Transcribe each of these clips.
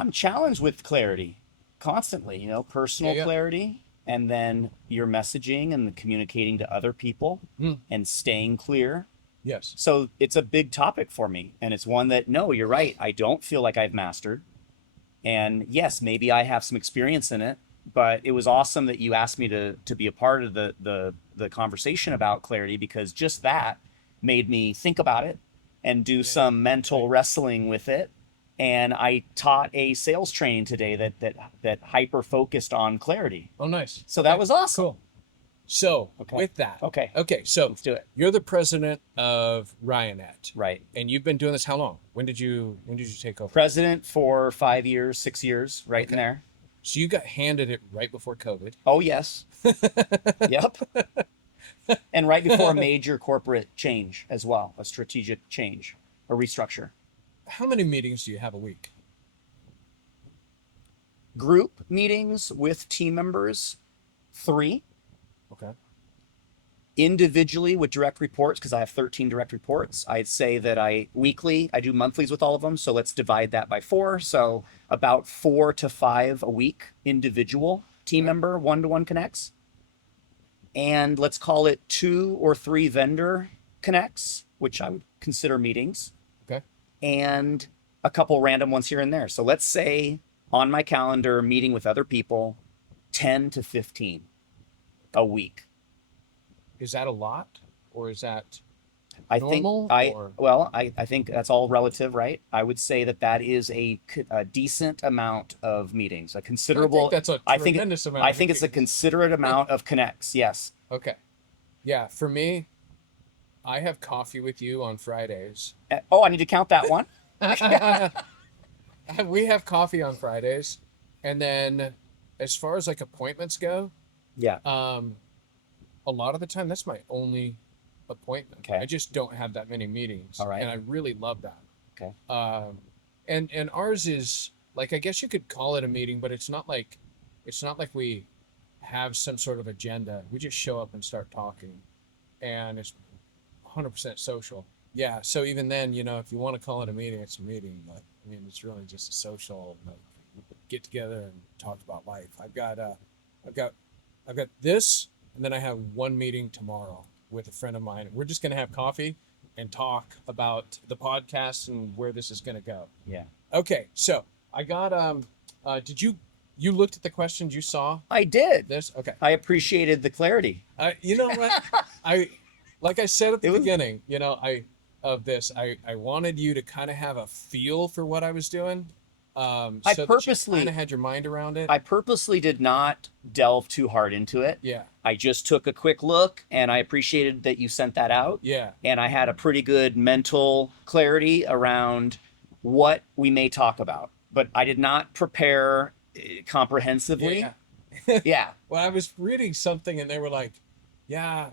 I'm challenged with clarity constantly, personal Yeah. clarity, and then your messaging and the communicating to other people Mm, and staying clear. yes. So it's a big topic for me. And it's one that, no, you're right. I don't feel like I've mastered. And yes, maybe I have some experience in it, but it was awesome that you asked me to be a part of the conversation about clarity, because just that made me think about it and do Yeah, yeah. some Right. mental wrestling with it. And I taught a sales training today that hyper focused on clarity. Oh, nice. So that Okay, was awesome. cool. So Okay. with that, Okay. okay, so Let's do it. you're the president of Ryonet, Right. and you've been doing this how long? When did you take over? President for 5 years, 6 years, right in Okay. there. So you got handed it right before COVID. Oh, yes. Yep. And right before a major corporate change as well, a strategic change, a restructure. How many meetings do you have a week? Group meetings with team members, 3. Okay. Individually with direct reports, because I have 13 direct reports, I'd say that I do monthlies with all of them. So let's divide that by 4. So about 4 to 5 a week, individual team Okay. member, one-to-one connects. And let's call it 2 or 3 vendor connects, which I would consider meetings, Okay. and a couple random ones here and there. So let's say on my calendar, meeting with other people, 10 to 15 a week. Is that a lot, or is that I normal? I think that's all relative, right? I would say that is a decent amount of meetings, a I think considerable. that's a tremendous amount I of think it's a meetings. considerate amount of connects. Yes. Okay. Yeah, for me, I have coffee with you on Fridays. Oh, I need to count that one. We have coffee on Fridays, and then as far as like appointments go, Yeah. a lot of the time that's my only appointment. Okay. I just don't have that many meetings, All right. and I really love that. Okay. And ours is like, I guess you could call it a meeting, but it's not like we have some sort of agenda. We just show up and start talking, and it's 100% social. Yeah. So even then, if you want to call it a meeting, it's a meeting, but I mean, it's really just a social, like, get together and talk about life. I've got, I've got this, and then I have one meeting tomorrow with a friend of mine. We're just gonna have coffee and talk about the podcast and where this is gonna go. Yeah. Okay. So I got did you looked at the questions, you saw I did. this? Okay. I appreciated the clarity. You know what? I like I said at the It was beginning, I wanted you to kind of have a feel for what I was doing, I so that you purposely kind of had your mind around it. I purposely did not delve too hard into it. Yeah, I just took a quick look, and I appreciated that you sent that out. yeah, And I had a pretty good mental clarity around what we may talk about, but I did not prepare comprehensively. yeah. Yeah. Well, I was reading something, and they were like, "Yeah,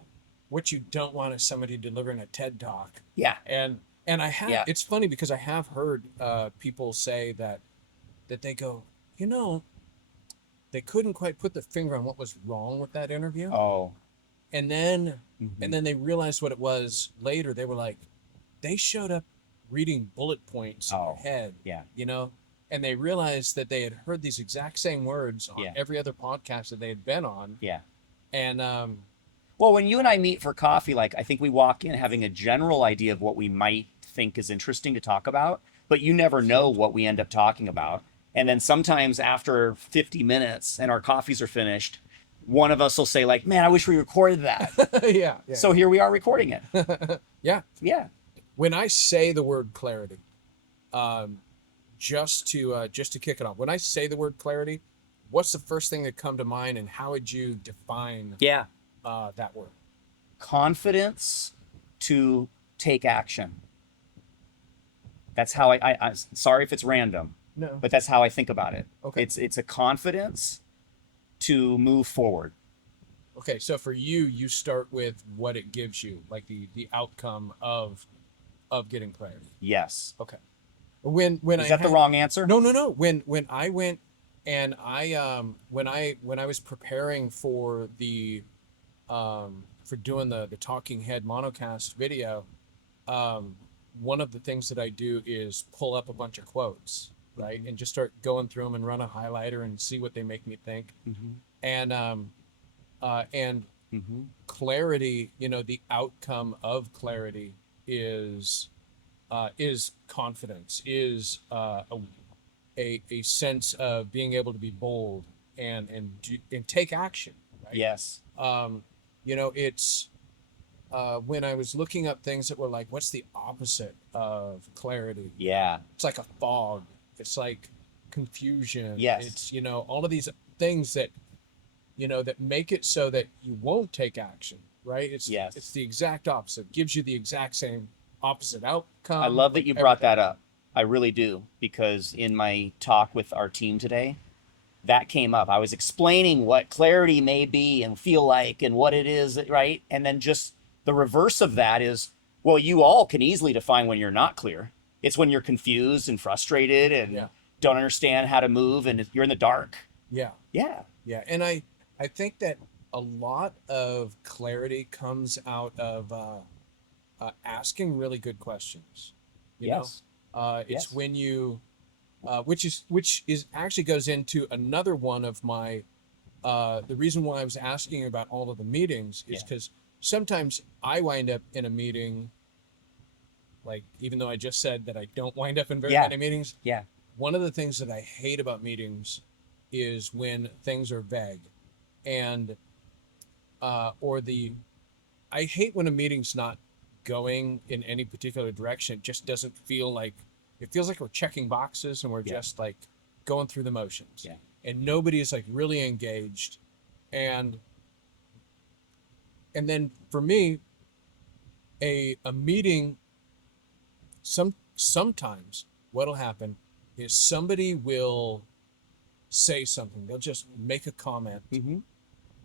what you don't want is somebody delivering a TED talk." Yeah. And I have. Yeah. It's funny because I have heard people say that they go, they couldn't quite put the finger on what was wrong with that interview. Oh. And then Mhm. they realized what it was later. They were like, they showed up reading bullet points in their Oh. head, Yeah. and they realized that they had heard these exact same words on Yeah. every other podcast that they had been on. Yeah. And Well, when you and I meet for coffee, like, I think we walk in having a general idea of what we might think is interesting to talk about, but you never know what we end up talking about. And then sometimes after 50 minutes and our coffees are finished, one of us will say, like, man, I wish we recorded that. yeah, yeah, So here we are recording it. yeah. Yeah. When I say the word clarity, just to kick it off, when I say the word clarity, what's the first thing that come to mind, and how would you define Yeah. that word? Confidence to take action. That's how I'm sorry if it's random, No. but that's how I think about it. Okay. It's a confidence to move forward. Okay, so for you, you start with what it gives you, like the outcome of getting clarity. Yes. Okay. When Is that the wrong answer? No, no, no. When I went and when I was preparing for for doing the talking head monocast video, one of the things that I do is pull up a bunch of quotes, right? And just start going through them and run a highlighter and see what they make me think. And clarity, the outcome of clarity is confidence, is a sense of being able to be bold and take action, right? Yes. It's when I was looking up things that were like, what's the opposite of clarity? Yeah. It's like a fog. It's like confusion. Yes. It's, all of these things that, that make it so that you won't take action, right? It's the exact opposite. Gives you the exact same opposite outcome. I love that you brought that up. I really do, because in my talk with our team today, that came up. I was explaining what clarity may be and feel like and what it is, right? And then just the reverse of that is, well, you all can easily define when you're not clear. It's when you're confused and frustrated and don't understand how to move and you're in the dark. Yeah. Yeah. Yeah. And I think that a lot of clarity comes out of asking really good questions. You know? It's when you which is actually goes into another one of my the reason why I was asking about all of the meetings is because sometimes I wind up in a meeting, like, even though I just said that I don't wind up in very many meetings. Yeah. One of the things that I hate about meetings is when things are vague, and I hate when a meeting's not going in any particular direction. It just doesn't feel like, it feels like we're checking boxes and we're just like going through the motions. Yeah. And nobody is like really engaged. And then for me, a meeting, sometimes what'll happen is somebody will say something. They'll just make a comment.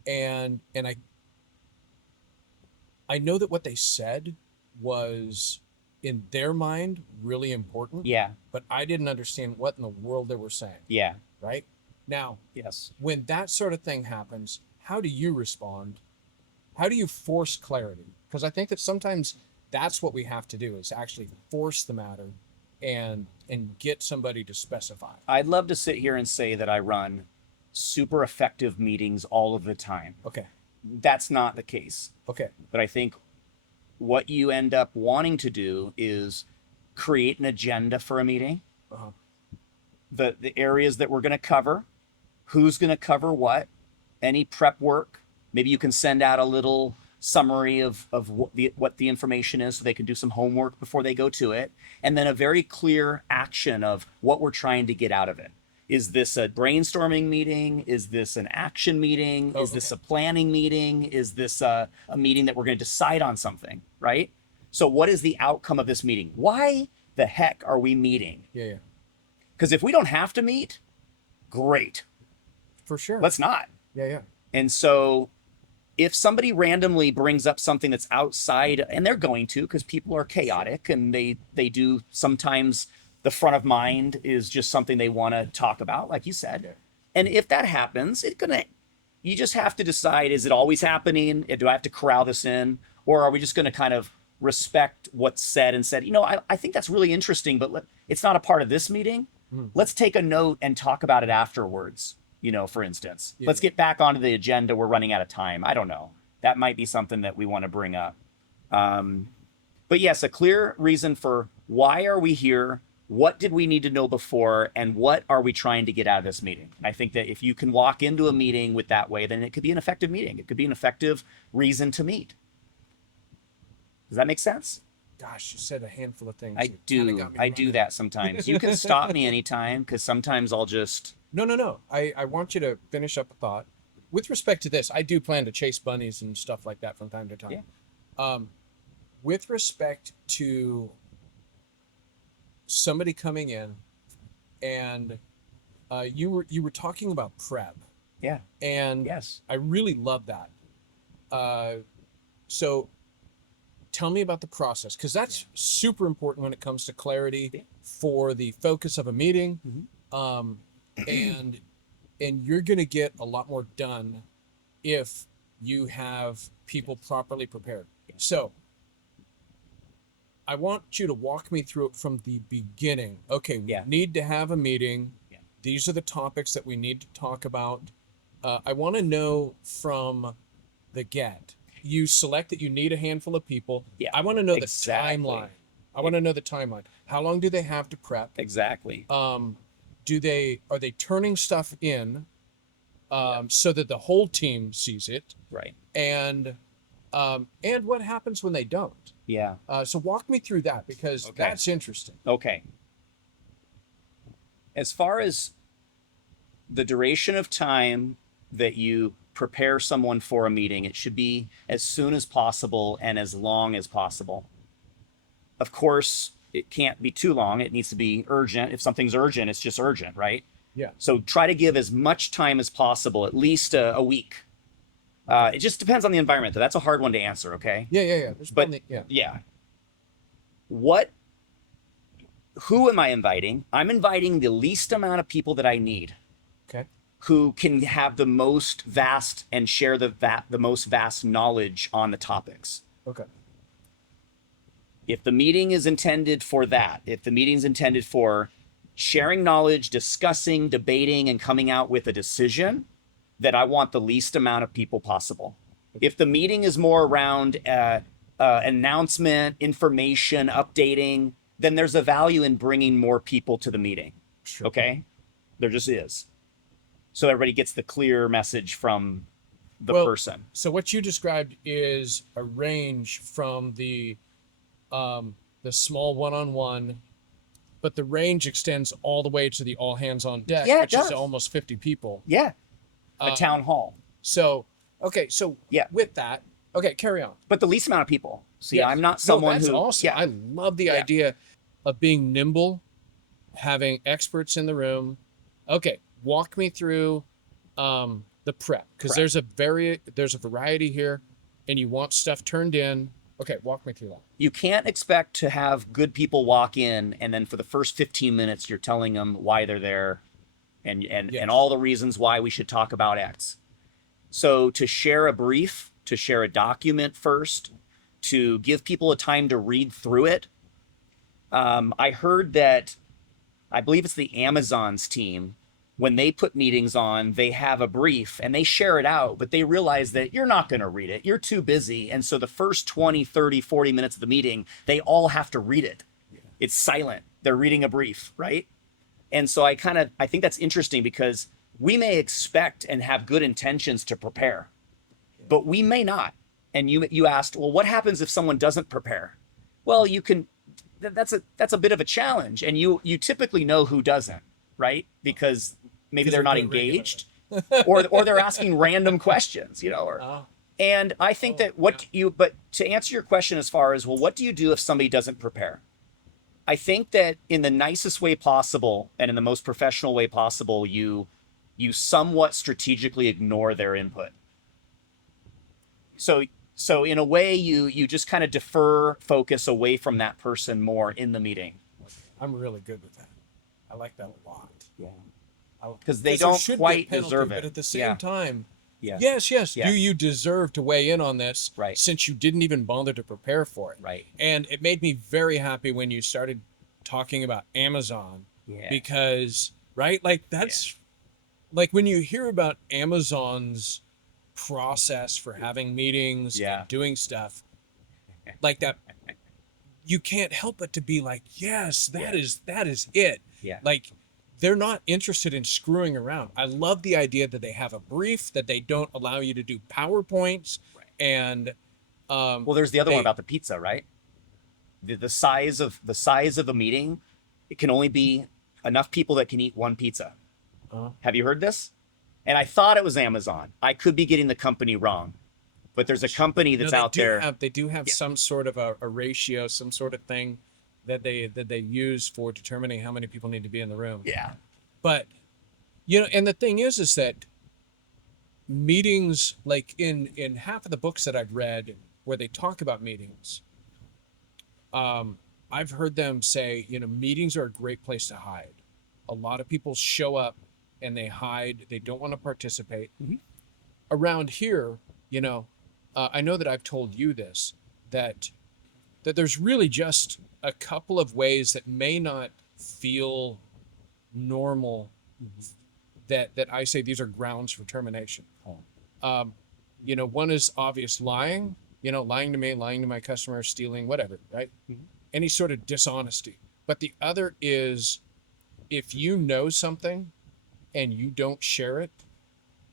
And I know that what they said was, in their mind, really important. Yeah. But I didn't understand what in the world they were saying. Yeah. Right? Now, Yes. when that sort of thing happens, how do you respond? How do you force clarity? Because I think that sometimes that's what we have to do, is actually force the matter and get somebody to specify. I'd love to sit here and say that I run super effective meetings all of the time. Okay. That's not the case. Okay. But I think what you end up wanting to do is create an agenda for a meeting, the areas that we're going to cover, who's going to cover what, any prep work. Maybe you can send out a little summary of what the information is so they can do some homework before they go to it. And then a very clear action of what we're trying to get out of it. Is this a brainstorming meeting? Is this an action meeting? Is this a planning meeting? Is this a meeting that we're going to decide on something, right? So what is the outcome of this meeting? Why the heck are we meeting? Yeah. Because if we don't have to meet, great. For sure. Let's not. Yeah. And so if somebody randomly brings up something that's outside, and they're going to, because people are chaotic and they do sometimes, the front of mind is just something they want to talk about, like you said. Yeah. And if that happens, you just have to decide, is it always happening? Do I have to corral this in? Or are we just going to kind of respect what's said and said, I think that's really interesting, but it's not a part of this meeting. Let's take a note and talk about it afterwards, for instance. Let's get back onto the agenda. We're running out of time. I don't know. That might be something that we want to bring up. But yes, a clear reason for why are we here? What did we need to know before, and what are we trying to get out of this meeting? And I think that if you can walk into a meeting with that way, then it could be an effective meeting. It could be an effective reason to meet. Does that make sense? Gosh, you said a handful of things. I do that sometimes. You can stop me anytime, because sometimes I'll just... No. I want you to finish up a thought. With respect to this, I do plan to chase bunnies and stuff like that from time to time. Yeah. With respect to somebody coming in, and you were talking about prep. Yeah. And yes, I really love that. So tell me about the process, because that's super important when it comes to clarity for the focus of a meeting. And you're going to get a lot more done if you have people properly prepared. So I want you to walk me through it from the beginning. Okay, we Yeah. need to have a meeting. Yeah. These are the topics that we need to talk about. I want to know from the get. You select that you need a handful of people. Yeah. I want to know Exactly. the timeline. I want to know the timeline. How long do they have to prep? Exactly. Are they turning stuff in so that the whole team sees it? Right. And what happens when they don't? Yeah. So walk me through that, because Okay. that's interesting. Okay. As far as the duration of time that you prepare someone for a meeting, it should be as soon as possible and as long as possible. Of course, it can't be too long. It needs to be urgent. If something's urgent, it's just urgent, right? Yeah. So try to give as much time as possible, at least a week. It just depends on the environment, though. That's a hard one to answer, okay? Yeah. There's But plenty, yeah. yeah. Who am I inviting? I'm inviting the least amount of people that I need, Okay. who can have the most vast and share the most vast knowledge on the topics. Okay. If the meeting is intended for that, if the meeting's intended for sharing knowledge, discussing, debating, and coming out with a decision, then I want the least amount of people possible. If the meeting is more around announcement, information, updating, then there's a value in bringing more people to the meeting. Sure. Okay? There just is. So everybody gets the clear message from the person. So what you described is a range from the small one-on-one, but the range extends all the way to the all hands on deck, Yeah, it which is does. almost 50 people. Yeah. A town hall. So, okay, so Yeah. with that, okay, carry on. But the least amount of people. See, Yes. I'm not someone that's who. awesome. Yeah. I love the Yeah. idea of being nimble, having experts in the room. Okay, walk me through the prep, because Prep. there's a variety here, and you want stuff turned in. Okay, walk me through that. You can't expect to have good people walk in and then for the first 15 minutes you're telling them why they're there and Yes. all the reasons why we should talk about X. So to share a brief, to share a document first, to give people a time to read through it. I heard that, I believe it's the Amazon's team, when they put meetings on, they have a brief and they share it out, but they realize that you're not going to read it. You're too busy. And so the first 20, 30, 40 minutes of the meeting, they all have to read it. Yeah. It's silent. They're reading a brief, right? And so I think that's interesting, because we may expect and have good intentions to prepare, but we may not. And you asked, well, what happens if someone doesn't prepare? Well, that's a bit of a challenge, and you typically know who doesn't, right? Because maybe they're not engaged, or they're asking random questions, and I think but to answer your question as far as, well, what do you do if somebody doesn't prepare? I think that in the nicest way possible and in the most professional way possible, you somewhat strategically ignore their input. So in a way, you just kind of defer focus away from that person more in the meeting. I'm really good with that. I like that a lot. Yeah. Because they there don't should be a quite penalty, deserve it. But at the same Yeah. time, Yeah. yes, Yeah. you deserve to weigh in on this, Right. since you didn't even bother to prepare for it. Right. And it made me very happy when you started talking about Amazon, Yeah. because, right, like that's like when you hear about Amazon's process for having meetings Yeah. and doing stuff like that, you can't help but to be like, yes, that is it. Yeah. Like, they're not interested in screwing around. I love the idea that they have a brief, that they don't allow you to do PowerPoints. Right. And well, there's the other one about the pizza, right? The size of a meeting, it can only be enough people that can eat one pizza. Have you heard this? And I thought it was Amazon. I could be getting the company wrong, but there's a company that's out there. They do have some sort of a ratio, some sort of thing that they use for determining how many people need to be in the room. Yeah. But and the thing is that meetings, like in half of the books that I've read where they talk about meetings, I've heard them say, meetings are a great place to hide. A lot of people show up and they hide. They don't want to participate. Mm-hmm. Around here, I know that I've told you this, that that there's really just a couple of ways that may not feel normal that I say these are grounds for termination. Um, one is obvious lying, lying to me, lying to my customer, stealing, whatever, right? Any sort of dishonesty. But the other is if you know something and you don't share it,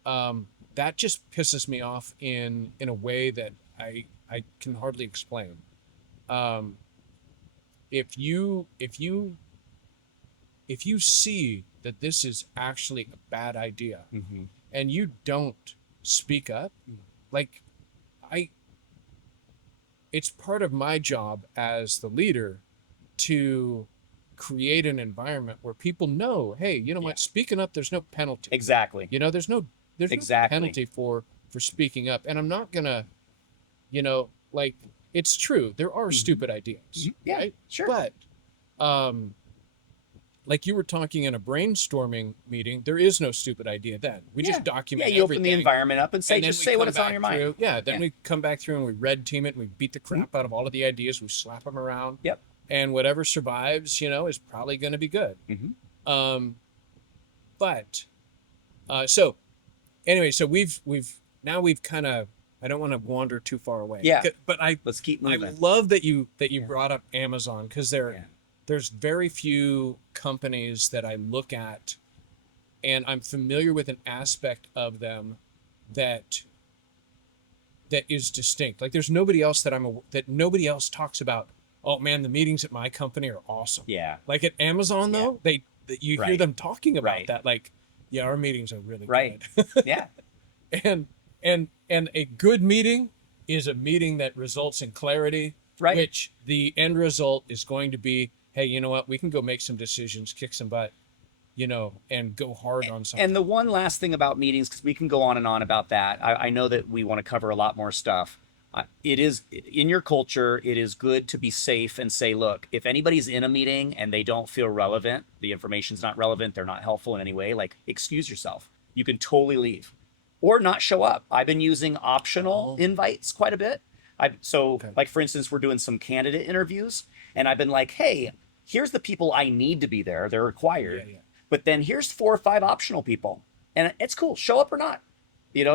that just pisses me off in a way that I can hardly explain. Um, if you see that this is actually a bad idea and you don't speak up, like I it's part of my job as the leader to create an environment where people know, hey, what, speaking up, there's no penalty. Exactly. There's no penalty for speaking up. And I'm not gonna, like, it's true, there are stupid ideas. Yeah, right? sure. But like you were talking in a brainstorming meeting, there is no stupid idea then. We just document you everything. open the environment up and say, And then just we say what come is on back your mind. through. Then we come back through and we red team it and we beat the crap out of all of the ideas. We slap them around. Yep. And whatever survives, is probably going to be good. But so anyway, so we've kind of, I don't want to wander too far away. Yeah. But Let's keep I moving. love that you brought up Amazon, because there's very few companies that I look at and I'm familiar with an aspect of them that is distinct. Like there's nobody else that nobody else talks about. Oh man, the meetings at my company are awesome. Yeah. Like at Amazon though, you hear them talking about that. Like, yeah, our meetings are really good. Yeah. And a good meeting is a meeting that results in clarity, which the end result is going to be, hey, you know what? We can go make some decisions, kick some butt, and go hard on something. And the one last thing about meetings, because we can go on and on about that. I know that we want to cover a lot more stuff. It is in your culture, it is good to be safe and say, look, if anybody's in a meeting and they don't feel relevant, the information's not relevant, they're not helpful in any way, like excuse yourself. You can totally leave or not show up. I've been using optional invites quite a bit. Like for instance, we're doing some candidate interviews and I've been like, hey, here's the people I need to be there. They're required. But then here's 4 or 5 optional people and it's cool. Show up or not,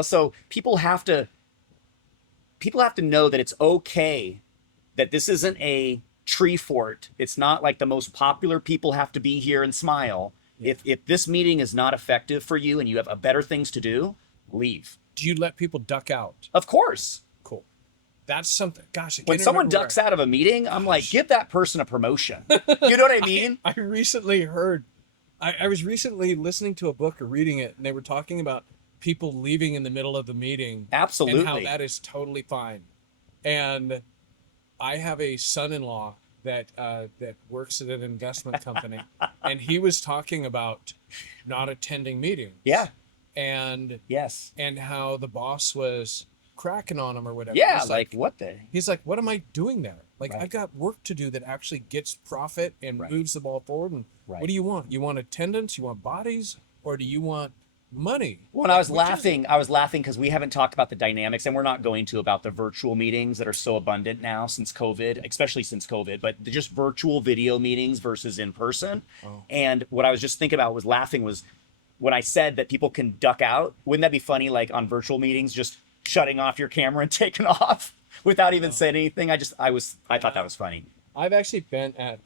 so people have to know that it's okay, that this isn't a tree fort. It's not like the most popular people have to be here and smile. If this meeting is not effective for you and you have better things to do, leave. Do you let people duck out? Of course. Cool. That's something. Gosh, when someone ducks out of a meeting, I'm like, give that person a promotion. You know what I mean? I recently heard, I was recently listening to a book or reading it, and they were talking about people leaving in the middle of the meeting. Absolutely. And how that is totally fine. And I have a son-in-law that works at an investment company, and he was talking about not attending meetings. Yeah. And yes. And how the boss was cracking on him or whatever. Yeah, like what the? He's like, what am I doing there? Like, I've got work to do that actually gets profit and moves the ball forward. And what do you want? You want attendance? You want bodies? Or do you want money? When I was laughing because we haven't talked about the dynamics, and we're not going to, about the virtual meetings that are so abundant now since COVID, especially since COVID, but just virtual video meetings versus in person. And what I was just thinking about was laughing was when I said that people can duck out. Wouldn't that be funny? Like on virtual meetings, just shutting off your camera and taking off without even saying anything. I thought that was funny. I've actually been at,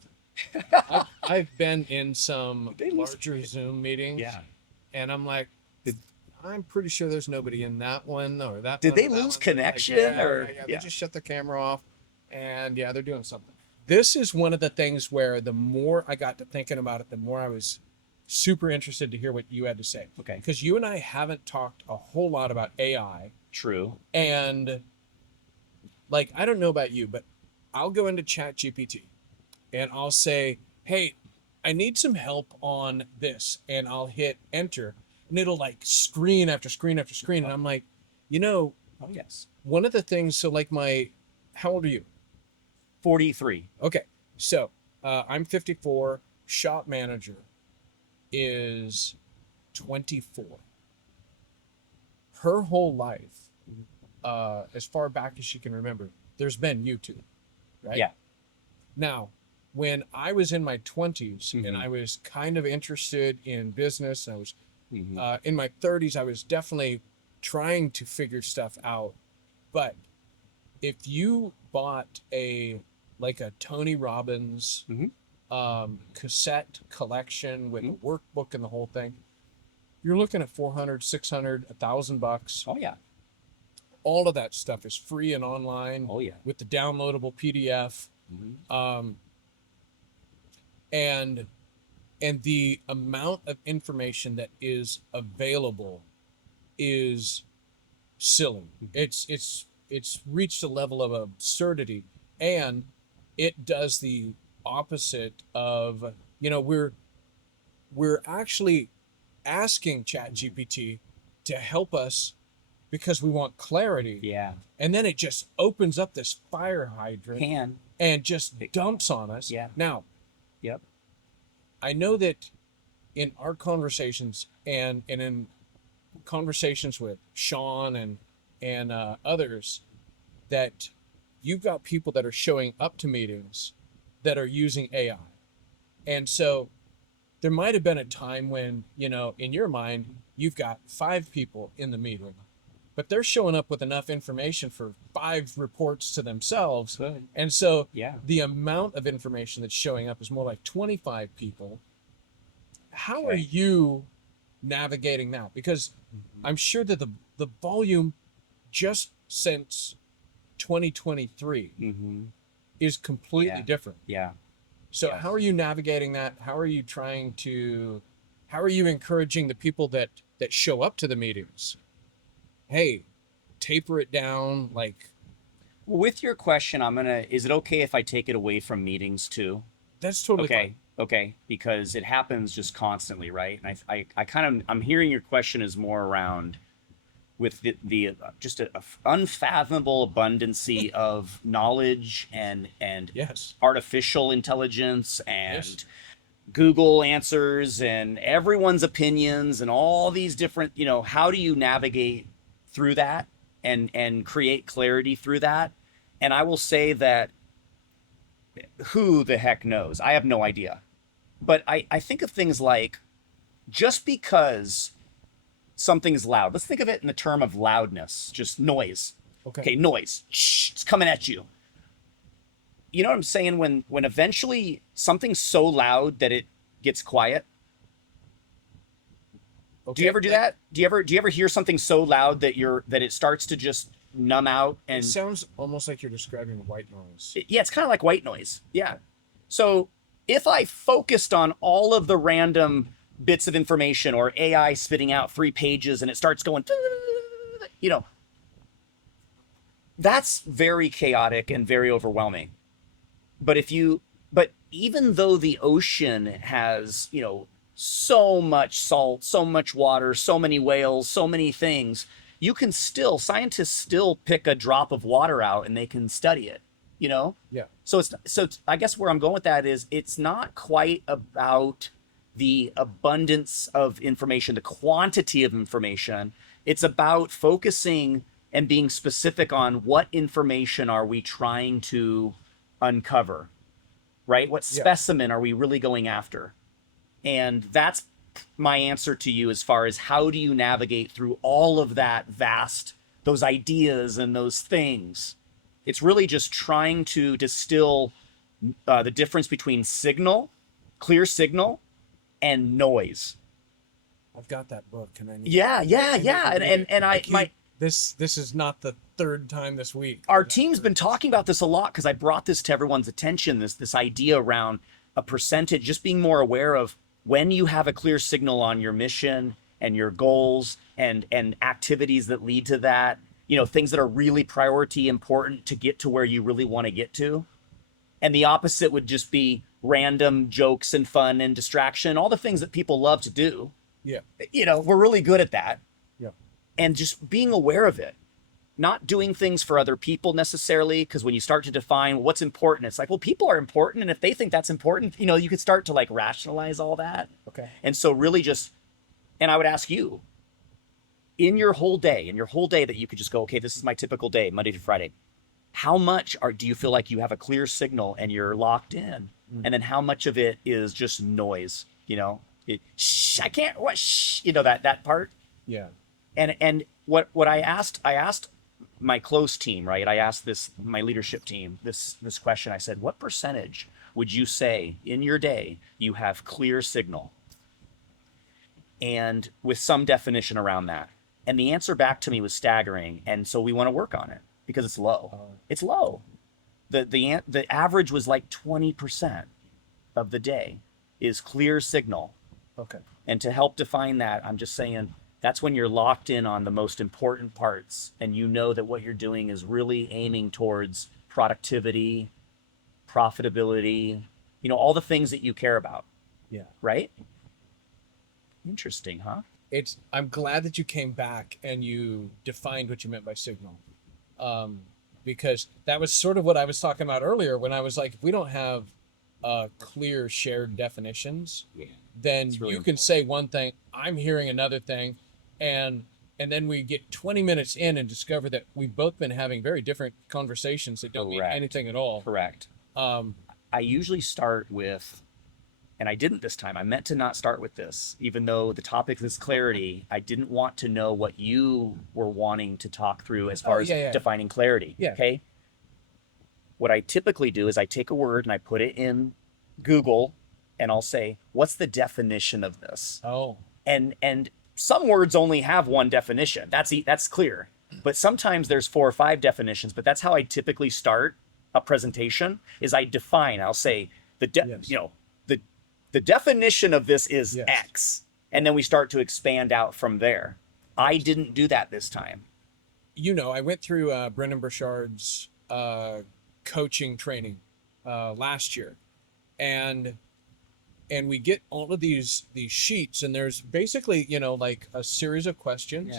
I've been in some larger Zoom meetings. Yeah. And I'm like, I'm pretty sure there's nobody in that one or that Did one. they lose connection? Like, they just shut the camera off, and they're doing something. This is one of the things where the more I got to thinking about it, the more I was super interested to hear what you had to say. Okay. Because you and I haven't talked a whole lot about AI. True. And like, I don't know about you, but I'll go into ChatGPT and I'll say, hey, I need some help on this, and I'll hit enter, and it'll like screen after screen after screen, and I'm like, oh yes. One of the things, so like how old are you? 43. Okay, so I'm 54. Shop manager is 24. Her whole life, as far back as she can remember, there's been YouTube. right? Yeah. Now, when I was in my 20s and Mhm. I was kind of interested in business, and I was Mhm. in my 30s, I was definitely trying to figure stuff out. But if you bought a Tony Robbins Mhm. cassette collection with a Mhm. workbook and the whole thing, you're looking at 400, 600, $1,000. Oh yeah. All of that stuff is free and online Oh yeah. with the downloadable PDF. Mhm. Um, and the amount of information that is available is silly. It's reached a level of absurdity, and it does the opposite of, we're actually asking ChatGPT to help us because we want clarity, Yeah. and then it just opens up this fire hydrant Can. and just It- dumps on us. Yeah. Now, Yep. I know that in our conversations and in conversations with Sean and others, that you've got people that are showing up to meetings that are using AI. And so there might have been a time when, in your mind, you've got 5 people in the meeting, but they're showing up with enough information for 5 reports to themselves. Good. And so Yeah. the amount of information that's showing up is more like 25 people. How are Okay. you navigating that? Because Mhm. I'm sure that the volume just since 2023 Mhm. is completely Yeah. different. Yeah. So Yes. how are you navigating that? How are you encouraging the people that show up to the meetings? Hey, taper it down. Like, Well, with your question, is it okay if I take it away from meetings too? that's totally fine. Okay. Okay. Because it happens just constantly, right? And I kind of, I'm hearing your question is more around with the just a unfathomable abundancy of knowledge and Yes. artificial intelligence Yes. and Google answers and everyone's opinions and all these different, how do you navigate through that and create clarity through that? And I will say that who the heck knows? I have no idea. But I think of things like just because something's loud, let's think of it in the term of loudness, just noise. Okay. Okay, noise. Shh, it's coming at you. You know what I'm saying? When eventually something's so loud that it gets quiet. Do you Okay. ever do Like, that? Do you ever hear something so loud that it starts to just numb out it and sounds almost like you're describing white noise. yeah, it's kind of like white noise. Yeah. So if I focused on all of the random bits of information or AI spitting out 3 pages and it starts going, you know, that's very chaotic and very overwhelming. But but even though the ocean has, so much salt, so much water, so many whales, so many things, scientists still pick a drop of water out and they can study it, you know? Yeah. I guess where I'm going with that is it's not quite about the abundance of information, the quantity of information. It's about focusing and being specific on what information are we trying to uncover, right? What Yeah. specimen are we really going after? And that's my answer to you as far as how do you navigate through all of those ideas and those things. It's really just trying to distill the difference between clear signal, and noise. I've got that book, and Yeah, yeah, I need yeah. to And read and, it. and I I my keep this is not the third time this week our that I've team's heard been this. talking about this a lot because I brought this to everyone's attention. This idea around a percentage, just being more aware of when you have a clear signal on your mission and your goals and activities that lead to that. Things that are really priority important to get to where you really want to get to. And the opposite would just be random jokes and fun and distraction, all the things that people love to do. Yeah. We're really good at that. Yeah. And just being aware of it, not doing things for other people necessarily, because when you start to define what's important, it's like, well, people are important, and if they think that's important, you could start to like rationalize all that. Okay. And so really just, and I would ask you, in your whole day that you could just go, okay, this is my typical day, Monday to Friday, how much do you feel like you have a clear signal and you're locked in, and then how much of it is just noise? Shh, I can't. What? Shh, that part. Yeah. And what I asked my close team, right? I asked my leadership team this question. I said, what percentage would you say in your day you have clear signal, and with some definition around that? And the answer back to me was staggering. And so we want to work on it because it's low. It's low. The average was like 20% of the day is clear signal. Okay. And to help define that, I'm just saying that's when you're locked in on the most important parts, and you know that what you're doing is really aiming towards productivity, profitability, all the things that you care about, Yeah. right? Interesting, huh? I'm glad that you came back and you defined what you meant by signal. Because that was sort of what I was talking about earlier when I was like, if we don't have clear shared definitions, then It's really you can important. say one thing, I'm hearing another thing, and then we get 20 minutes in and discover that we've both been having very different conversations that don't mean Correct. anything at all. Correct. I usually start with, and I didn't this time, I meant to not start with this, even though the topic is clarity. I didn't want to know what you were wanting to talk through as far as defining clarity. Yeah. Okay. What I typically do is I take a word and I put it in Google, and I'll say, what's the definition of this? Oh. And some words only have one definition. That's clear. But sometimes there's 4 or 5 definitions, but that's how I typically start a presentation is I define. I'll say the definition of this is X, and then we start to expand out from there. I didn't do that this time. I went through Brendan Burchard's coaching training last year, and we get all of these sheets, and there's basically like a series of questions,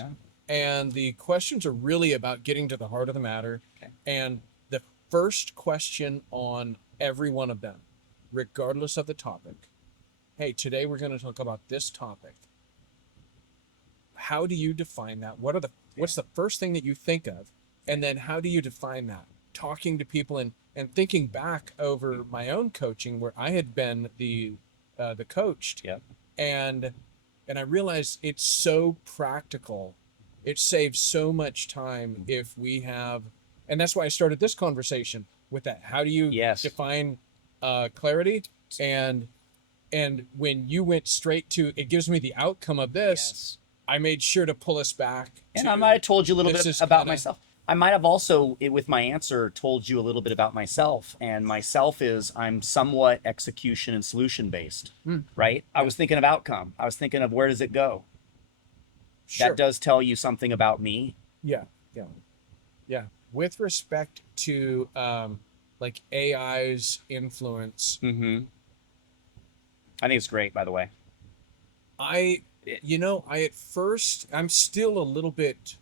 and the questions are really about getting to the heart of the matter. Okay. And the first question on every one of them, regardless of the topic, hey, today we're going to talk about this topic. How do you define that? What's the first thing that you think of? And then how do you define that? Talking to people and thinking back over my own coaching where I had been the coached. Yep. And I realized it's so practical. It saves so much time if we have, and that's why I started this conversation with that. How do you define clarity? And when you went straight to, it gives me the outcome of this, I made sure to pull us back. And I might have told you a little bit about myself. I might have also, with my answer, told you a little bit about myself. And myself is I'm somewhat execution and solution based, right? I was thinking of outcome. I was thinking of where does it go? Sure. That does tell you something about me. Yeah. With respect to like AI's influence. Mm-hmm. I think it's great, by the way. I at first, I'm still a little bit,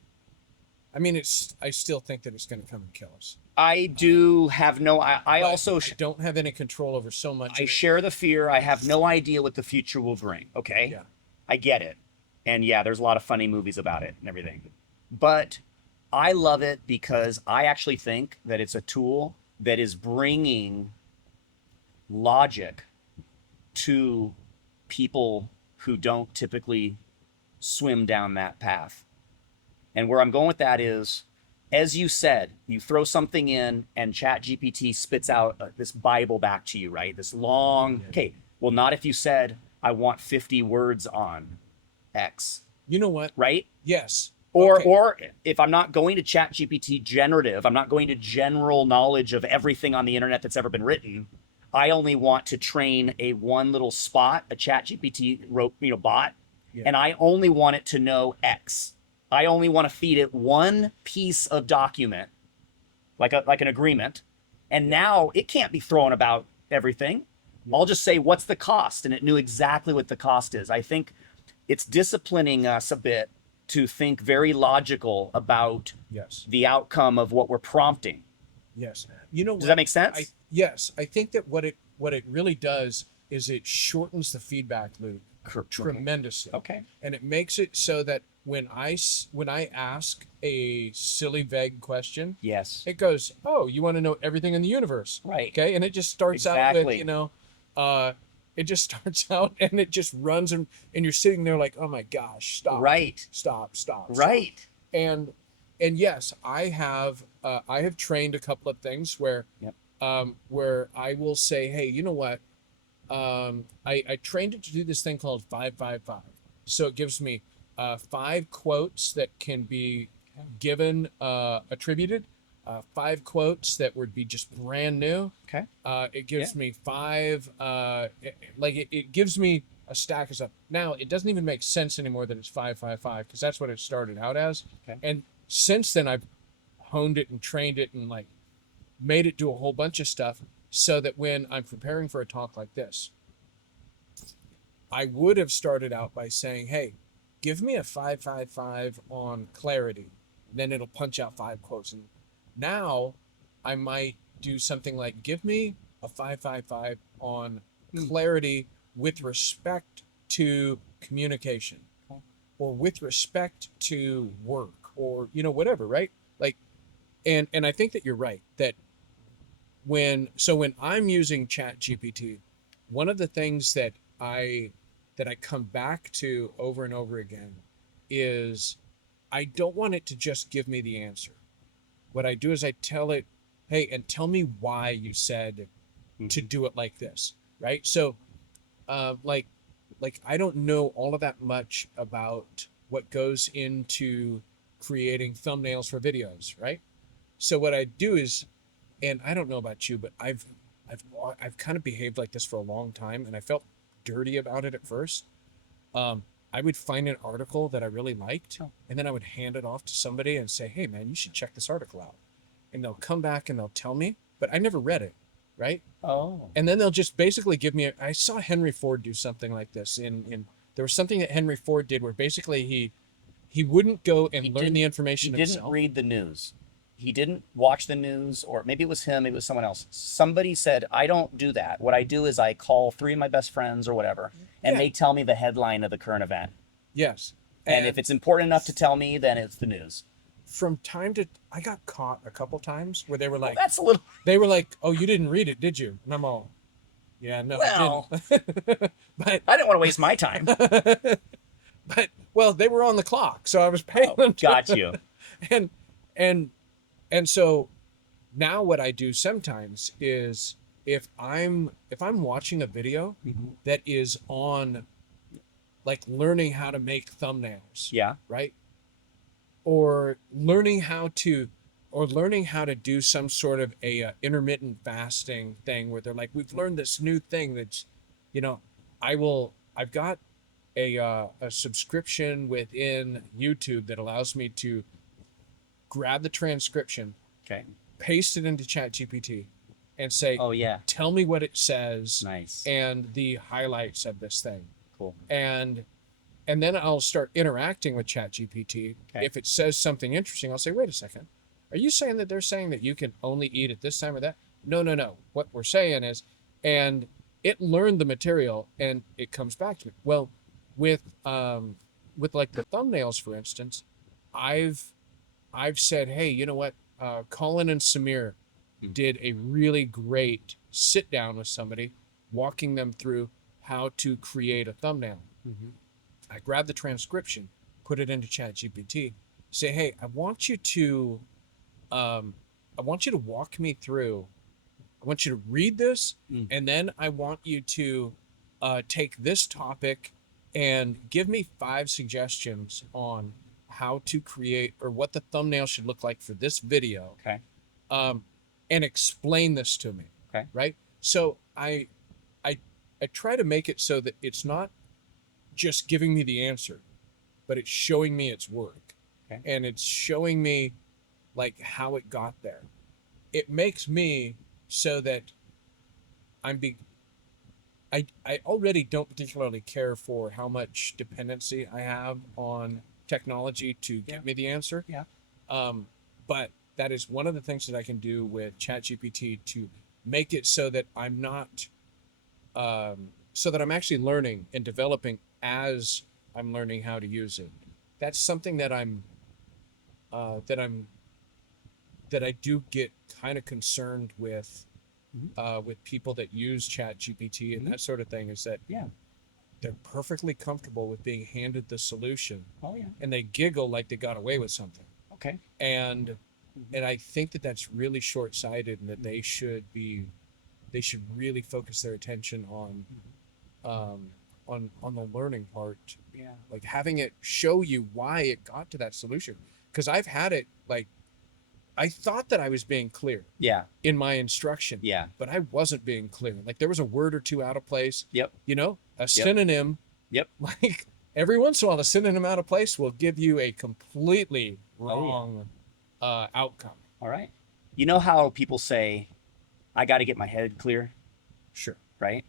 I still think that it's going to come and kill us. I do have no, I also don't have any control over so much. I share the fear. I have no idea what the future will bring. Okay. Yeah. I get it. And there's a lot of funny movies about it and everything. But I love it because I actually think that it's a tool that is bringing logic to people who don't typically swim down that path. And where I'm going with that is, as you said, you throw something in and ChatGPT spits out this Bible back to you, right? This long, okay, well, not if you said, I want 50 words on X. You know what? Right? Yes. Or if I'm not going to ChatGPT generative, I'm not going to general knowledge of everything on the internet that's ever been written. I only want to train one little spot, a ChatGPT bot, and I only want it to know X. I only want to feed it one piece of document, like an agreement, and now it can't be throwing about everything. I'll just say, what's the cost? And it knew exactly what the cost is. I think it's disciplining us a bit to think very logical about the outcome of what we're prompting. Yes. You know, does that make sense? Yes. I think that what it really does is it shortens the feedback loop tremendously. Okay. And it makes it so that when I ask a silly vague question, Yes. it goes, "Oh, you want to know everything in the universe?" Right. Okay, and it just starts out with, Exactly. uh, it just starts out and it just runs, and you're sitting there like, "Oh my gosh, stop, Right. stop, stop, stop." Right. And yes, I have trained a couple of things Yep. where I will say, "Hey, you know what? I trained it to do this thing called 555. So it gives me 5 quotes that can be given, attributed, 5 quotes that would be just brand new. Okay. It Yeah. gives me it gives me a stack of stuff. Now, it doesn't even make sense anymore that it's 555 because that's what it started out as. Okay. And since then, I've honed it and trained it and like made it do a whole bunch of stuff so that when I'm preparing for a talk like this, I would have started out by saying, "Hey, give me a 555 on clarity." Then it'll punch out 5 quotes. And now I might do something like, "Give me a 555 on clarity with respect to communication Okay. or with respect to work or, whatever," right? Like, and I think that you're right that when I'm using Chat GPT, one of the things that I come back to over and over again is I don't want it to just give me the answer. What I do is I tell it, "Hey, and tell me why you said to Mhm. do it like this," right? So, like I don't know all of that much about what goes into creating thumbnails for videos, right? So what I do is, and I don't know about you, but I've I've kind of behaved like this for a long time, and I felt dirty about it at first. I would find an article that I really liked, Oh. and then I would hand it off to somebody and say, "Hey, man, you should check this article out." And they'll come back and they'll tell me, but I never read it, right? Oh. And then they'll just basically give me. I saw Henry Ford do something like this. There was something that Henry Ford did where basically he wouldn't go He and learn the didn't. He information didn't himself. read the news. He didn't watch the news, or maybe it was him, maybe it was someone else. Somebody said, I don't do that. What I do is I call three of my best friends or whatever, and Yeah. they tell me the headline of the current event. Yes. And if And it's important enough to tell me, then it's the news. from time to I got caught a couple times where Well, that's a little, they were like, "Oh, you didn't read it, did you?" And I'm all, "Yeah, no, I didn't." well, but I didn't want to waste my time. but well, they were on the clock, so I was paying Oh, them to. got you. and and and so now what I do sometimes is if I'm watching a video Mhm. that is on like learning how to make thumbnails, Yeah. right? Or learning how to do some sort of a intermittent fasting thing where they're like, "We've learned this new thing that's, you know, I've got a subscription within YouTube that allows me to grab the transcription, Okay. paste it into ChatGPT, and say, Oh, yeah. "Tell me what it says Nice. and the highlights of this thing." Cool. And then I'll start interacting with ChatGPT. Okay. If it says something interesting, I'll say, "Wait a second. Are you saying that they're saying that you can only eat at this time or that?" "No, no, no. What we're saying is," and it learned the material and it comes back to me. Well, with like the thumbnails, for instance, I've I've said, "Hey, you know what? Colin and Samir Hmm. did a really great sit down with somebody, walking them through how to create a thumbnail." Mhm. I grab the transcription, put it into ChatGPT, say, "Hey, um, I want you to walk me through. I want you to read this, Mm. and then I want you to take this topic and give me 5 suggestions on how to create or what the thumbnail should look like for this video, Okay. um, and explain this to me." Okay. Right? So I I try to make it so that it's not just giving me the answer, but it's showing me its work, Okay. and it's showing me like how it got there. It makes me so that I'm be I already don't particularly care for how much dependency I have on technology to Yeah. give me the answer. Yeah. But that is one of the things that I can do with ChatGPT to make it so that I'm not so that I'm actually learning and developing as I'm learning how to use it. that's something that that I'm that I do get kind of concerned with people that use Chat GPT and that sort of thing, is that Yeah. they're perfectly comfortable with being handed the solution, Oh yeah. and they giggle like they got away with something. Okay. And I think that that's really short-sighted, and that they should really focus their attention on the learning part, Yeah. like having it show you why it got to that solution. Because I've had it, like, I thought that I was being clear Yeah. in my instruction, Yeah. but I wasn't being clear. Like, there was a word or two out of place. Yep. A synonym. Yep. Like, every once in a while, a synonym out of place will give you a completely wrong outcome. All right. You know how people say, I got to get my head clear, Sure. right?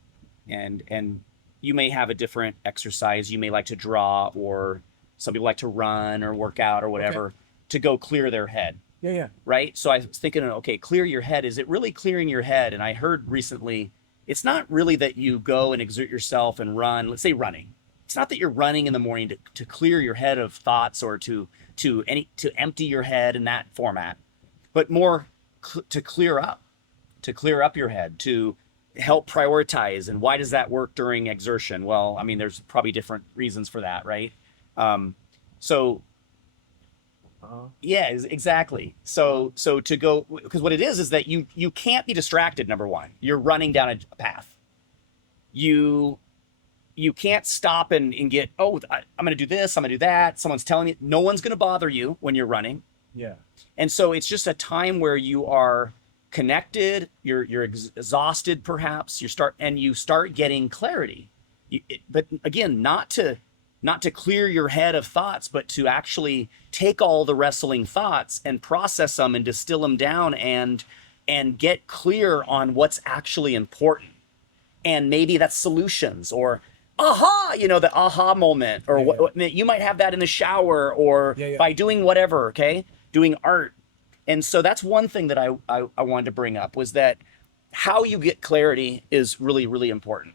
And you may have a different exercise. You may like to draw, or some people like to run or work out or whatever to go clear their head, Yeah. right? So I was thinking, okay, clear your head. Is it really clearing your head? And I heard recently, it's not really that you go and exert yourself and run. Let's say running. It's not that you're running in the morning to clear your head of thoughts, or to empty your head in that format, but more to clear up your head, to help prioritize. And why does that work during exertion? Well, I mean, there's probably different reasons for that, right? So yeah, exactly. So to go, because what it is that you can't be distracted. Number one, you're running down a path. You can't stop and get, I'm going to do this, I'm going to do that. Someone's telling you, no one's going to bother you when you're running. Yeah. And so it's just a time where you are connected, you're exhausted perhaps, you start getting clarity. But again, not to clear your head of thoughts, but to actually take all the wrestling thoughts and process them and distill them down and get clear on what's actually important. And maybe that's solutions, or aha, the aha moment, or what you might have that in the shower, or by doing whatever, doing art. And so that's one thing that I wanted to bring up, was that how you get clarity is really, really important.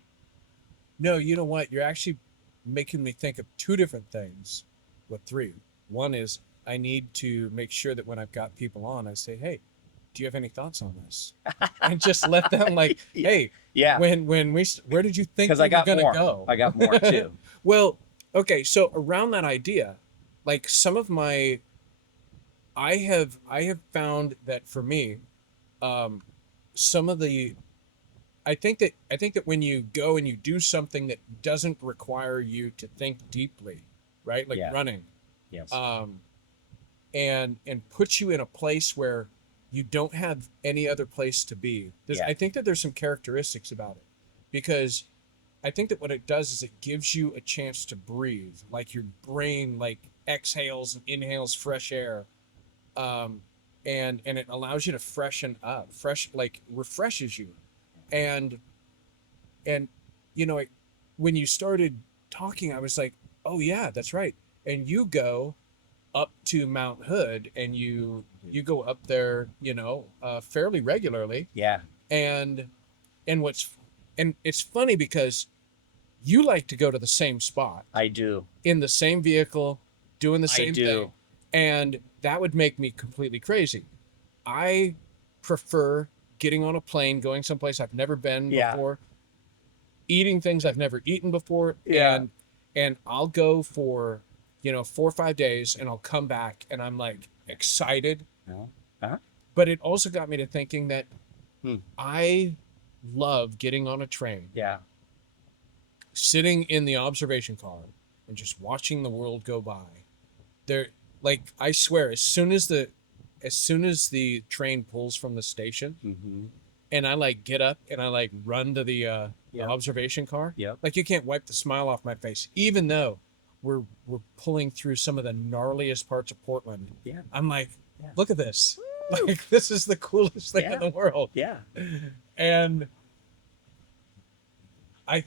No, you know what? You're actually making me think of two different things. Well, three. One is, I need to make sure that when I've got people on, I say, hey, do you have any thoughts on this? And just let them, like, hey, where did you think we were going to go? I got more too. Well, okay. So around that idea, like, some of my, I have found that for me, some of the, I think that when you go and you do something that doesn't require you to think deeply, right? Like running. Yes. And puts you in a place where you don't have any other place to be. I think that there's some characteristics about it, because I think that what it does is it gives you a chance to breathe, like your brain like exhales and inhales fresh air. And it allows you to freshen up, like refreshes you. And when you started talking, I was like, oh yeah, that's right. And you go up to Mount Hood, and you go up there, fairly regularly. Yeah. And it's funny because you like to go to the same spot. I do. In the same vehicle, doing the same I do. thing. And that would make me completely crazy. I prefer getting on a plane, going someplace I've never been before, eating things I've never eaten before. And I'll go for 4 or 5 days, and I'll come back and I'm like excited. But it also got me to thinking that I love getting on a train, sitting in the observation car and just watching the world go by. Like, I swear, as soon as the train pulls from the station, and I like get up and I like run to the observation car, like, you can't wipe the smile off my face, even though we're pulling through some of the gnarliest parts of Portland. I'm like, look at this. Like, this is the coolest thing in the world. And all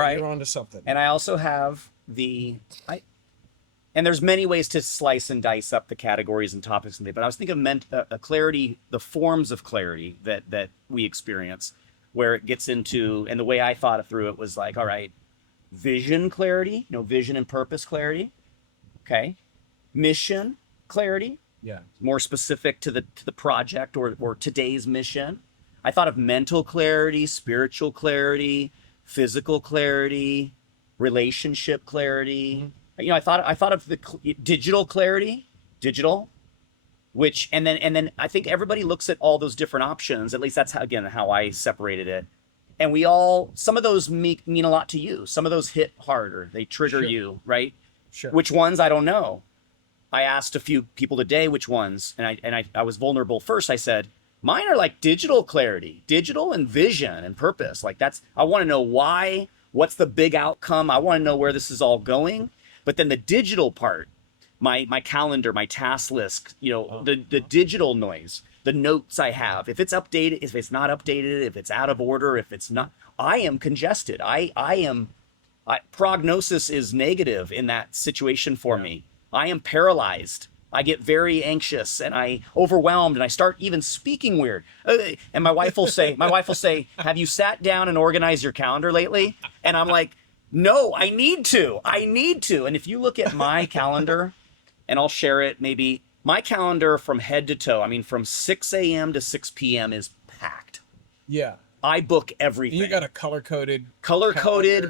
right, you're onto something. And I also have and there's many ways to slice and dice up the categories and topics, but I was thinking of clarity, the forms of clarity that we experience, where it gets into, and the way I thought it through it was like, all right, Vision clarity, vision and purpose clarity. Okay. Mission clarity, Yeah. more specific to the project or today's mission. I thought of mental clarity, spiritual clarity, physical clarity, relationship clarity. I thought of the digital clarity, digital, which and then I think everybody looks at all those different options. At least that's how I separated it. And some of those mean a lot to you. Some of those hit harder. They trigger Sure. you, right? Sure. Which ones I don't know. I asked a few people today which ones, and I was vulnerable first. I said, mine are like digital clarity, digital and vision and purpose. Like I want to know why, what's the big outcome? I want to know where this is all going. But then the digital part, my calendar, my task list, the digital noise, the notes I have, if it's updated, if it's not updated, if it's out of order, if it's not, I am congested. Prognosis is negative in that situation for me. I am paralyzed. I get very anxious and I overwhelmed and I start even speaking weird. And my wife will say, have you sat down and organized your calendar lately? And I'm like, no, I need to. And if you look at my calendar, and I'll share it maybe, my calendar from head to toe, I mean, from 6 a.m. to 6 p.m. is packed. Yeah. I book everything. You got a color-coded,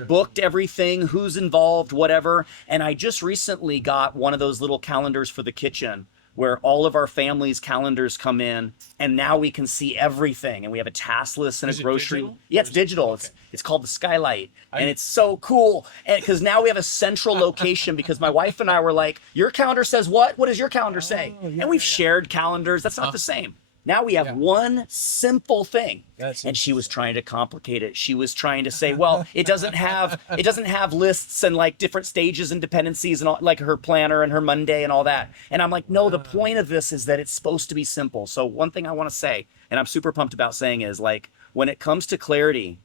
booked everything, who's involved, whatever. And I just recently got one of those little calendars for the kitchen where all of our family's calendars come in, and now we can see everything. And we have a task list and Is a it grocery. digital? Yeah, it's digital. Okay. It's called the Skylight, and it's so cool. And because now we have a central location, because my wife and I were like, your calendar says what? What does your calendar say? And we've shared calendars. That's not the same. Now we have one simple thing. And she was trying to complicate it. She was trying to say, well, it doesn't have lists and like different stages and dependencies and all, like her planner and her Monday and all that. And I'm like, no, the point of this is that it's supposed to be simple. So one thing I want to say, and I'm super pumped about saying, is like, when it comes to clarity,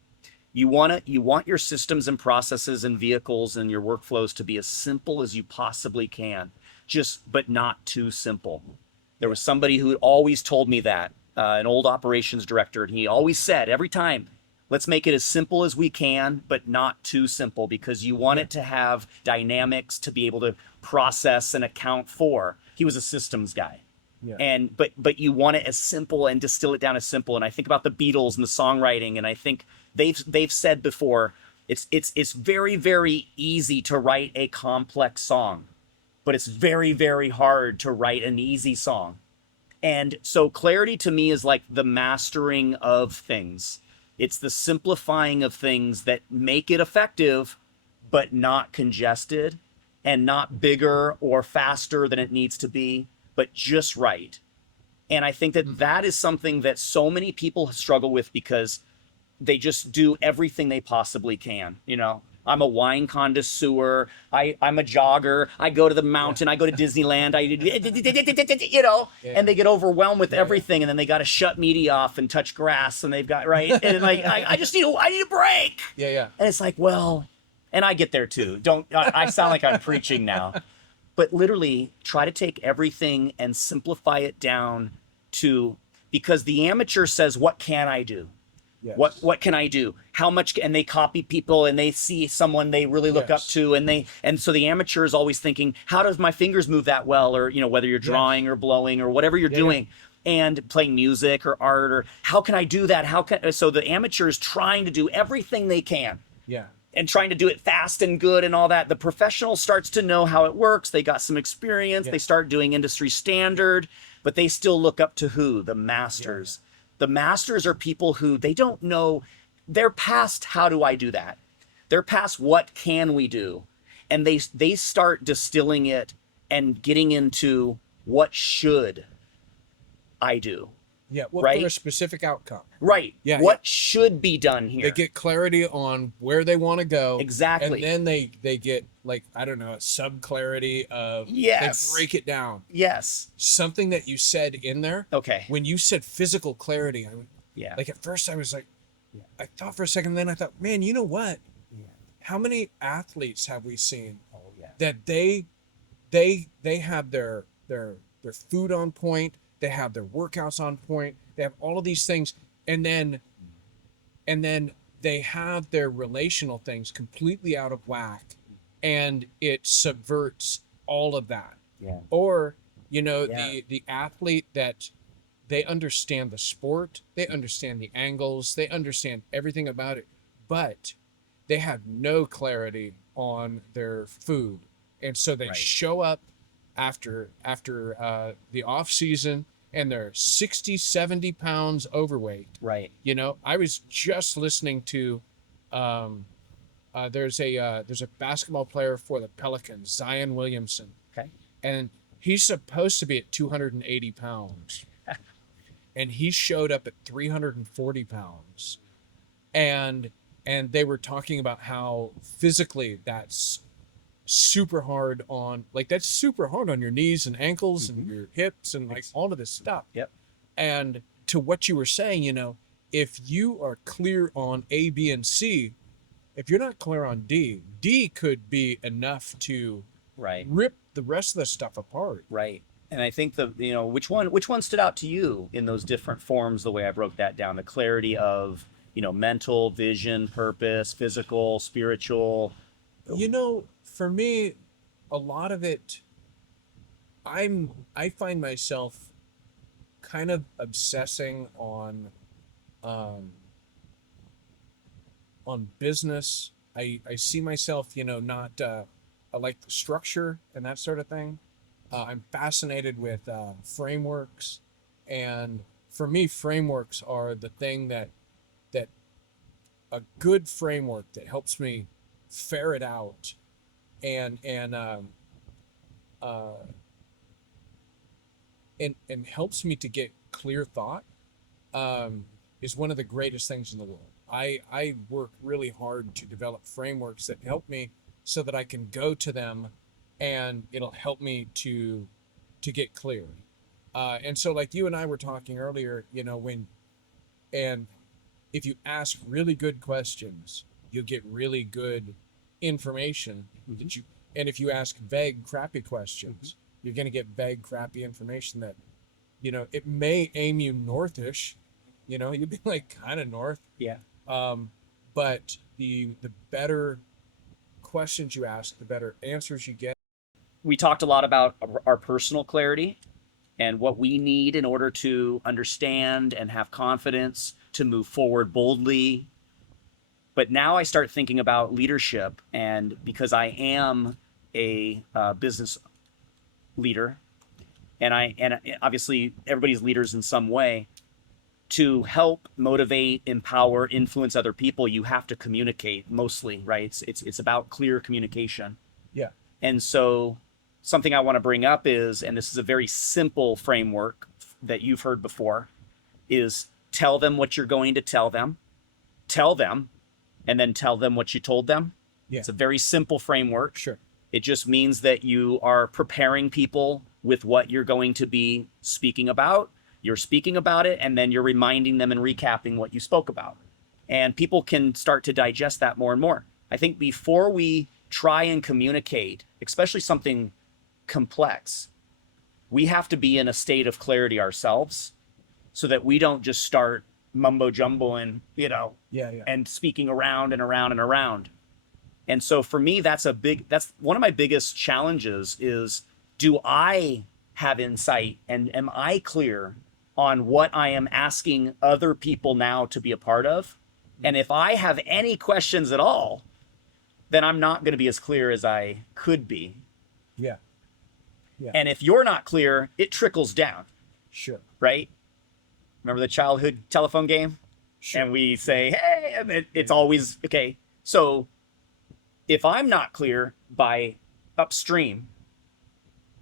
you want your systems and processes and vehicles and your workflows to be as simple as you possibly can, but not too simple. There was somebody who always told me that, an old operations director, and he always said every time, let's make it as simple as we can, but not too simple, because you want it to have dynamics to be able to process and account for. He was a systems guy. Yeah. But you want it as simple and distill it down as simple. And I think about the Beatles and the songwriting, and I think they've said before, it's very, very easy to write a complex song, but it's very, very hard to write an easy song. And so clarity to me is like the mastering of things. It's the simplifying of things that make it effective, but not congested and not bigger or faster than it needs to be, but just right. And I think that is something that so many people struggle with, because they just do everything they possibly can, I'm a wine connoisseur. I'm a jogger. I go to the mountain. I go to Disneyland. And they get overwhelmed with everything, and then they got to shut media off and touch grass, and they've got and like I need a break. Yeah. And it's like, well, and I get there too. I sound like I'm preaching now, but literally try to take everything and simplify it down because the amateur says, what can I do? Yes. What can I do? How much? And they copy people, and they see someone they really look up to, and so the amateur is always thinking, how does my fingers move that well? Or whether you're drawing or blowing or whatever you're doing, and playing music or art, or how can I do that? So the amateur is trying to do everything they can. Yeah. And trying to do it fast and good and all that. The professional starts to know how it works. They got some experience. They start doing industry standard, but they still look up to who? The masters. The masters are people who they don't know. They're past how do I do that? They're past what can we do? And they start distilling it and getting into what should I do? Yeah, well, right? For a specific outcome. Right. Yeah. What should be done here? They get clarity on where they want to go. Exactly. And then they get, like, I don't know, a sub-clarity of... Yes. They break it down. Yes. Something that you said in there. Okay. When you said physical clarity, yeah. Like, at first I was like... Yeah. I thought for a second, then I thought, man, you know what? Yeah. How many athletes have we seen that they have their food on point, they have their workouts on point, they have all of these things, and then they have their relational things completely out of whack, and it subverts all of that. Yeah. Or Yeah. the athlete that they understand the sport, they understand the angles, they understand everything about it, but they have no clarity on their food, and so they Right. show up after the off season, and they're 60, 70 pounds overweight. Right. I was just listening to um, there's a basketball player for the Pelicans, Zion Williamson, Okay. and he's supposed to be at 280 pounds, and he showed up at 340 pounds, and they were talking about how physically that's super hard on your knees and ankles and your hips and like all of this stuff. Yep. And to what you were saying, if you are clear on A, B, and C, if you're not clear on D, D could be enough to Right. rip the rest of the stuff apart. Right. And I think which one stood out to you in those different forms, the way I broke that down, the clarity of, mental, vision, purpose, physical, spiritual. For me, a lot of it, I find myself kind of obsessing um, on business. I see myself, not I like the structure and that sort of thing. I'm fascinated with frameworks, and for me, frameworks are the thing that a good framework that helps me ferret out and uh, and helps me to get clear thought, is one of the greatest things in the world. I work really hard to develop frameworks that help me so that I can go to them, and it'll help me to get clear. And so, like you and I were talking earlier, and if you ask really good questions, you'll get really good information that you. And if you ask vague, crappy questions, you're going to get vague, crappy information that, it may aim you northish. You'd be like kind of north. Yeah. Um, but the better questions you ask, the better answers you get. We talked a lot about our personal clarity and what we need in order to understand and have confidence to move forward boldly. But now I start thinking about leadership, and because I am a business leader, and obviously everybody's leaders in some way, to help motivate, empower, influence other people, you have to communicate mostly, right? It's about clear communication. Yeah. And so something I want to bring up is, and this is a very simple framework that you've heard before, is tell them what you're going to tell them, and then tell them what you told them. Yeah. It's a very simple framework. Sure. It just means that you are preparing people with what you're going to be speaking about. You're speaking about it, and then you're reminding them and recapping what you spoke about. And people can start to digest that more and more. I think before we try and communicate, especially something complex, we have to be in a state of clarity ourselves so that we don't just start mumbo jumboing, Yeah. and speaking around and around and around. And so for me, that's one of my biggest challenges is, do I have insight and am I clear on what I am asking other people now to be a part of? And if I have any questions at all, then I'm not going to be as clear as I could be. Yeah. Yeah. And if you're not clear, it trickles down, Sure. right? Remember the childhood telephone game? Sure. And we say, hey, and it's always, okay. So if I'm not clear by upstream,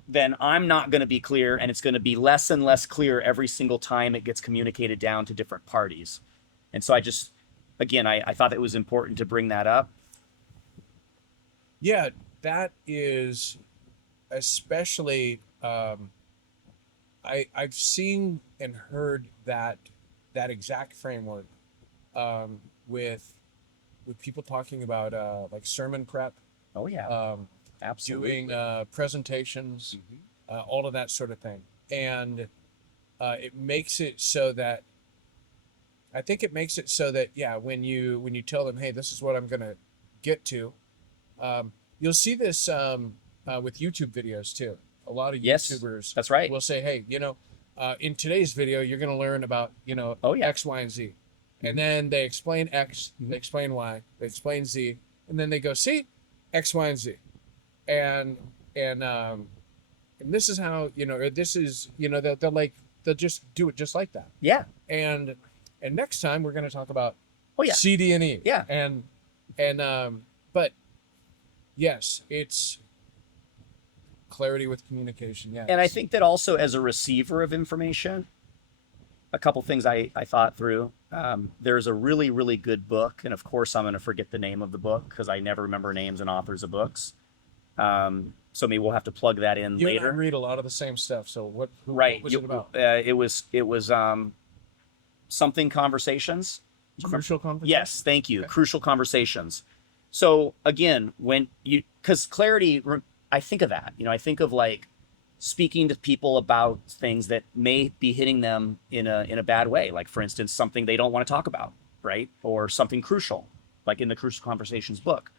then I'm not going to be clear, and it's going to be less and less clear every single time it gets communicated down to different parties. And so I thought it was important to bring that up. Yeah, that is especially I've seen and heard that exact framework with people talking about like sermon prep, Oh yeah, absolutely. doing presentations, all of that sort of thing, and it makes it so that I think it makes it so that, yeah, when you tell them, hey, this is what I'm gonna get to, you'll see this with YouTube videos too. A lot of Yes, YouTubers that's right. will say, hey, in today's video, you're gonna learn about Oh yeah. X, Y, and Z, and then they explain X, they explain Y, they explain Z, and then they go, see, X, Y, and Z, and and um, and this is how or this is they'll just do it just like that. Yeah. And next time we're going to talk about Oh yeah. C, D, and E. Yeah. And but yes, it's clarity with communication. Yes. And I think that also as a receiver of information, a couple things I thought through. There's a really, really good book. And of course, I'm going to forget the name of the book because I never remember names and authors of books. So maybe we'll have to plug that in you later. and I read a lot of the same stuff. So what Right. was it about? It was something conversations. Crucial conversation? Yes, thank you. Okay. Crucial conversations. So again, because clarity, I think of that. I think of like speaking to people about things that may be hitting them in a bad way. Like for instance, something they don't want to talk about, right? Or something crucial, like in the Crucial Conversations book.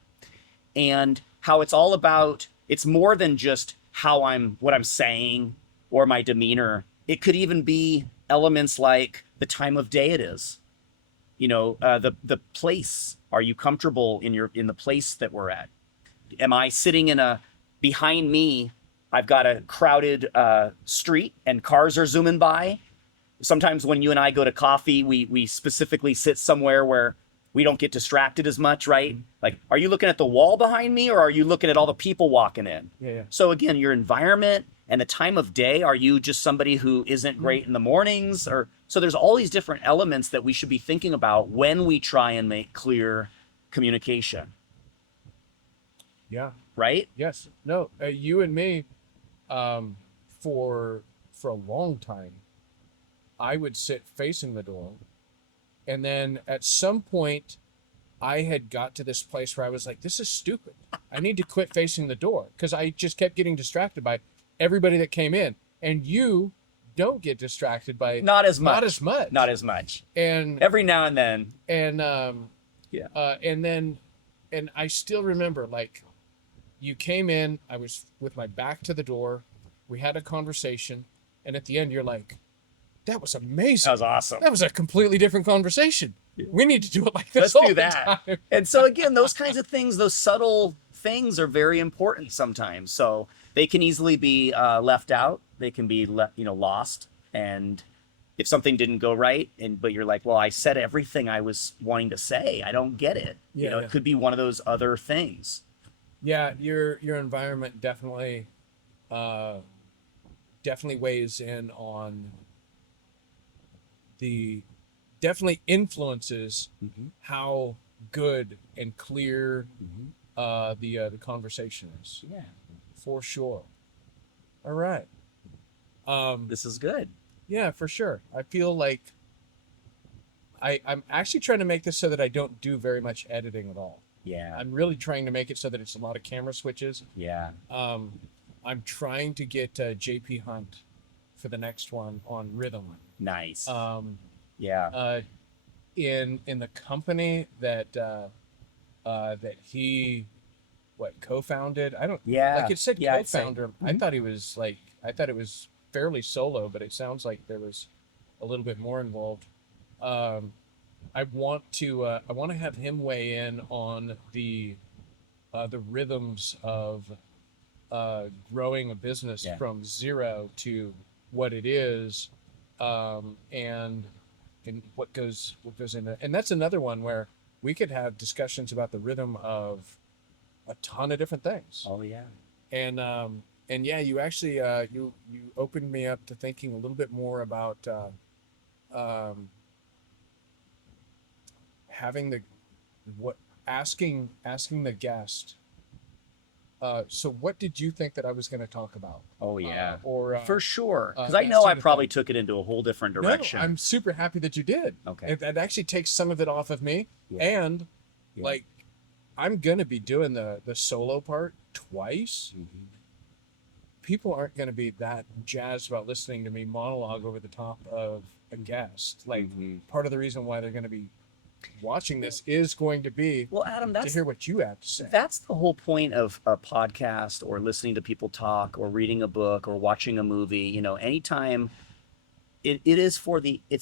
And how it's all about, it's more than just what I'm saying or my demeanor. It could even be elements like the time of day it is. The place. Are you comfortable in the place that we're at? Am I sitting behind me? I've got a crowded street and cars are zooming by. Sometimes when you and I go to coffee, we specifically sit somewhere where we don't get distracted as much, right? Like, are you looking at the wall behind me or are you looking at all the people walking in? Yeah. So again, your environment and the time of day, are you just somebody who isn't great in the mornings? So there's all these different elements that we should be thinking about when we try and make clear communication. Yeah. Right? Yes. No. You and me, for a long time, I would sit facing the door, and then at some point, I had got to this place where I was like, "This is stupid. I need to quit facing the door," because I just kept getting distracted by everybody that came in, and you don't get distracted by Not as much. Not as much. And every now and then. And Yeah. And I still remember, like, you came in, I was with my back to the door, we had a conversation, and at the end you're like, that was amazing. That was awesome. That was a completely different conversation. We need to do it like this. Let's do that. And so again, those kinds of things, those subtle things are very important sometimes. So they can easily be left out. They can be lost. And if something didn't go right, but you're like, well, I said everything I was wanting to say. I don't get it. Yeah. It could be one of those other things. Yeah, your environment definitely weighs in on definitely influences how good and clear the conversation is. Yeah, for sure. All right. This is good. Yeah, for sure. I feel like I'm actually trying to make this so that I don't do very much editing at all. Yeah. I'm really trying to make it so that it's a lot of camera switches. Yeah. I'm trying to get JP Hunt for the next one on rhythm. Nice. Yeah. In the company that that he co-founded. I don't. Yeah. Like it said co-founder. Mm-hmm. I thought it was fairly solo, but it sounds like there was a little bit more involved. I want to have him weigh in on the rhythms of growing a business from zero to what it is, and what goes in there. And that's another one where we could have discussions about the rhythm of a ton of different things. Oh yeah. And yeah, you actually you opened me up to thinking a little bit more about asking the guest. So what did you think that I was going to talk about? Oh yeah. For sure, because I know I probably took it into a whole different direction. No, I'm super happy that you did. Okay. It actually takes some of it off of me, and like I'm going to be doing the solo part twice. Mm-hmm. People aren't going to be that jazzed about listening to me monologue over the top of a guest. Like Mhm. part of the reason why they're going to be watching this is going to be Well, Adam, to hear what you have to say. that's the whole point of a podcast or listening to people talk or reading a book or watching a movie. You know, anytime it is for the it's